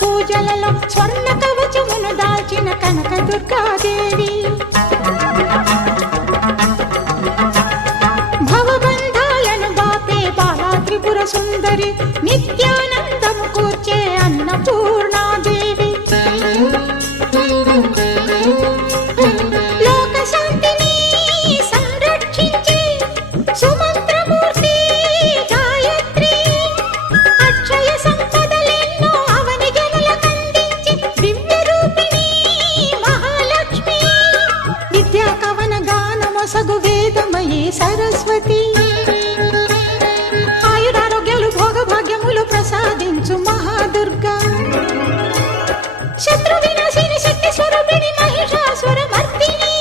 పూజలలో స్వర్ణ కవచమును దాల్చిన కనక దుర్గాదేవి భవబంధాలను బాపే బాలా త్రిపుర సుందరి నిత్యానందము కూర్చే అన్నపూర్ణాదేవి లోక శాంతిని సంరక్షించే సుమంత్రమూర్తి గాయత్రి అక్షయ సంపదలెన్నో అవని జనులకందించి దివ్య రూపిణి మహాలక్ష్మి విద్యా కవన గానమొసగు వేదమయీ సరస్వతి ఆయురారోగ్యాలు భోగభాగ్యములు ప్రసాదించు మహాదుర్గా శత్రు వినాశిని శక్తి స్వరూపిణి మహిషాసుర మర్దిని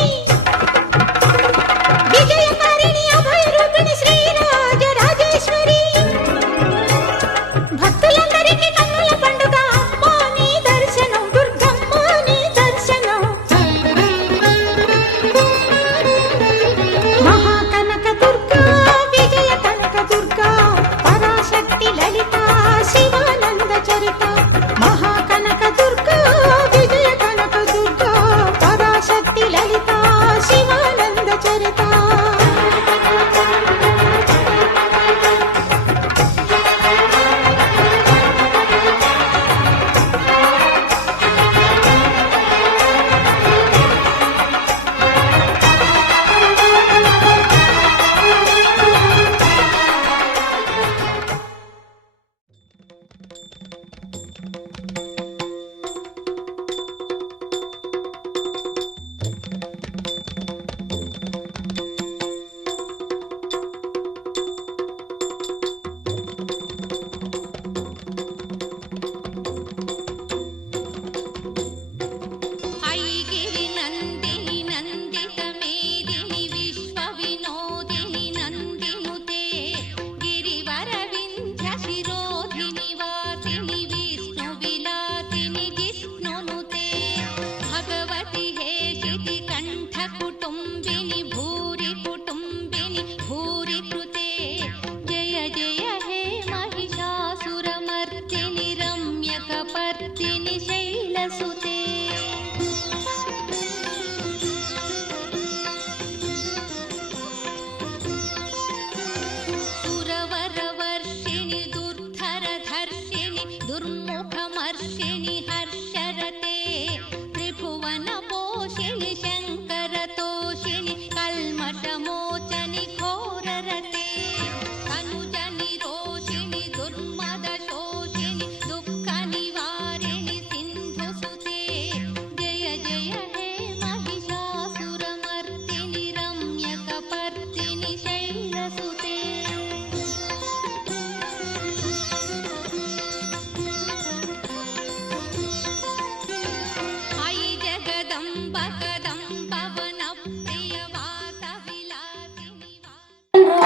త్రయంబకదం పవన ప్రియ వాత విలాసిని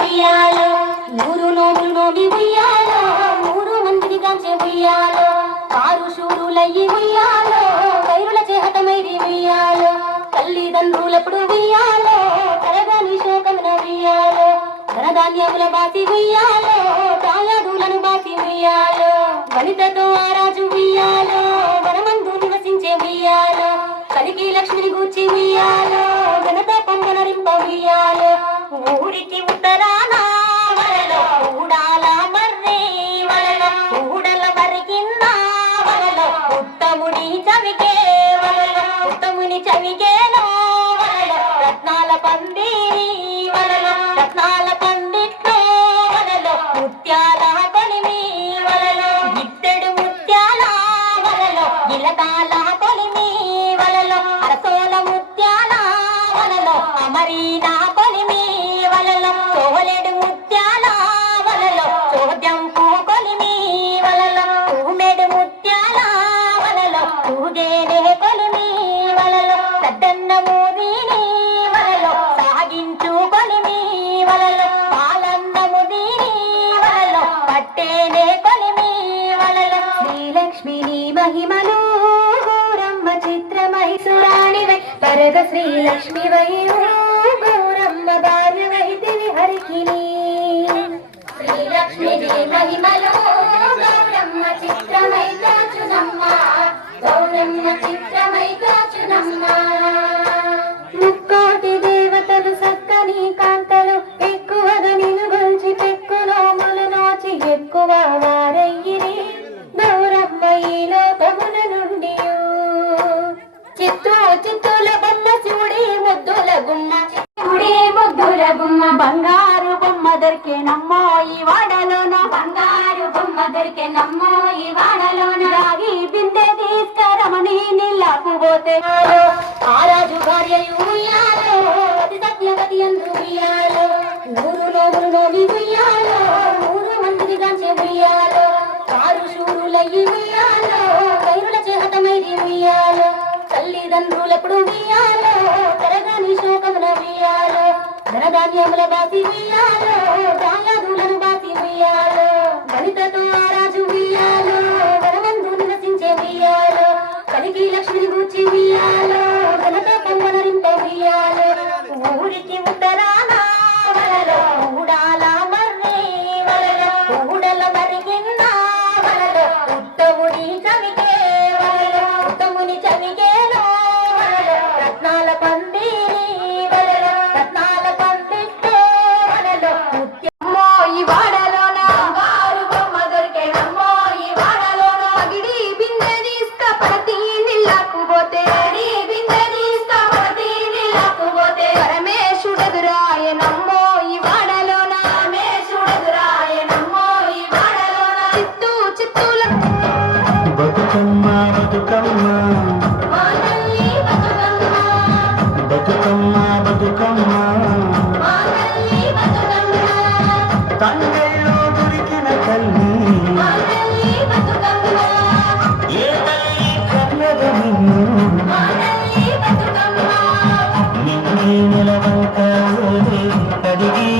ఉయ్యాలో నూరు నోములు నోమి ఉయ్యాలో 3 మందిని కాంచే ఉయ్యాలో 6 శూరులయ్యి ఉయ్యాలో వైరుల చేహటమైరి ఉయ్యాలో తల్లిదండ్రులప్పుడు ఉయ్యాలో తరగాని శోకమున ఉయ్యాలో ధనధాన్యముల బాసి ఉయ్యాలో దాయాదులను బాసి ఉయ్యాలో వనితతో ఆరాజు ఉయ్యాలో వనమందు నివసించే ఉయ్యాలో కలికి లక్ష్మిని గూర్చి ఉయ్యాలో ఘనత పంపనరింప ఉయ్యాలో ఊరికి ఉత్తరాన వలలో ఊడాల మర్రి వలలో ఊడల మర్రి కింద వలలో ఉత్తముని చవికే వలలో ఉత్తముని చవికేలో వలలో రత్నాల పందిరి వలలో రత్నాల పందిట్లో వలలో ముత్యాల కొలిమి వలలో గిత్తెడు ముత్యాల వలలో గిలకాల కొలిమి వలలో అరసోల ముత్యాల వలలో అమరీనా కొలిమి వలలో సోలెడు ముత్యాల వలలో చోద్యంపు కొలిమి వలలో తూమెడు ముత్యాల వలలో తూగేనే కొలిమి వలలో సద్దన్న మూదిని వలలో సాగించు కొలిమి వలలో పాలన్నము దీని వలలో పట్టేనే కొలిమి వలలో శ్రీలక్ష్మిని మహిమలు గౌరమ్మ చిత్రమైసురాణివై పరగ శ్రీలక్ష్మివై గౌరమ్మ భార్యవైతివి హరికిని శ్రీలక్ష్మిని మహిమలు గౌరమ్మ చిత్రమై కాచునమ్మ గౌరమ్మ చిత్రమై కాచునమ్మ ముక్కోటి దేవతలు సక్కని కాంతలు ఎక్కువగా నిలుగొల్చి పెక్కులోములు నోచి ఎక్కువ వారయ్యిరి గౌరమ్మ ఈ లోకముల నుండి చిత్తుల బొమ్మ చూడి ముద్దుల గుమ్మ చూడి ముద్దుల గుమ్మ బంగారు బొమ్మ దొరికేనమ్మో ఈ వాడలోన బంగారు బొమ్మ దొరికేనమ్మో ఈ వాడలోన రాగి బిందె తీసుకరమని నీళ్ళకు పోతే ఆరాజు భార్యయు ఉయ్యాలో అతి సత్యవతి అందు ఉయ్యాలో 100 నోములు నోమి ఉయ్యాలో 100 మందిని గాంచే ఉయ్యాలో 6 శూరులయ్యి ఉయ్యాలో వైరుల చేహటమైరి ఉయ్యాలో తల్లిదండ్రులప్పుడు ఉయ్యాలో తరగాని శోకమున ఉయ్యాలో ధనధాన్యముల బాసి ఉయ్యాలో దాయాదులను బాసి ఉయ్యాలో వనితతో ఆరాజు ఉయ్యాలో వనమందు నివసించే ఉయ్యాలో కలికి లక్ష్మిని గూర్చి ఉయ్యాలో ఘనత పంపనరింప ఉయ్యాలో ఊరికి ఉత్తరాన వలలో ఊడాల మర్రి వలలో ఊడల మర్రి కింద వలలో ఉత్తముని చవికే వలలో ఉత్తముని చవికేలో వలలో రత్నాల పందిరి వలలో రత్నాల పందిట్లో వలలో ముత్యమ్మో ఈ వాడలోన బంగారు బొమ్మ దొరికేనమ్మో ఈ వాడలోన పగిడి బిందె తీసుకపడతి నీళ్ళకు పోతే బిందె తీసుకపడతి నీళ్ళకు పోతే పరమేశుడెదురాయనమ్మో ఈ వాడలోన పరమేశుడెదురాయనమ్మో ఈ వాడలోన చిత్తుల బతుకమ్మ బతుకమ్మ మాతల్లి బతుకమ్మ బతుకమ్మ బతుకమ్మ మాతల్లి బతుకమ్మ తంగెల్లో దొరికిన తల్లి మాతల్లి బతుకమ్మ ఏ తల్లి కన్నది నిన్ను మాతల్లి బతుకమ్మ నిన్నే నిలవంక అడిగి